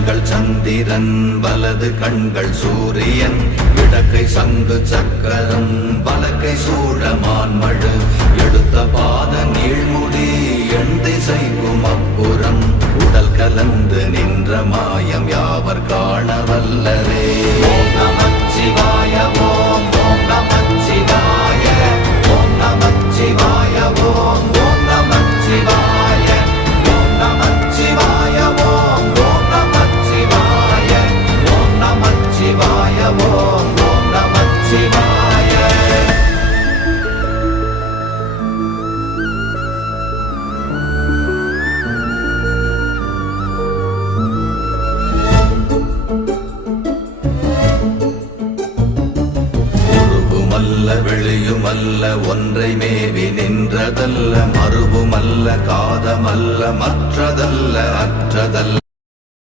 கண்கள் சந்திரன் வலது கண்கள் சூரியன் இடக்கை சங்கு சக்கரம் பலக்கை சூழமான்மழு எடுத்த பாத நீழ்முடி எண் திசைக்கும் அப்புறம் உடல் கலந்து நின்ற மாயம் யாவர் காண வல்லரே. ஓம் நமச்சிவாய ஓம் ஓம் நமச்சிவாய ஓம் நமச்சிவாய ஓம் ஓம் நமச்சிவாய ஓம் நமச்சிவாய ஓம் ஓம் நமச்சிவாய ஓம் நமச்சிவாய ஓம் ஓம் நமச்சிவாய. வெளியுமல்ல ஒன்றை மேவி நின்றதல்ல மறுவுமல்ல காதமல்ல மற்றதல்ல அற்றதல்ல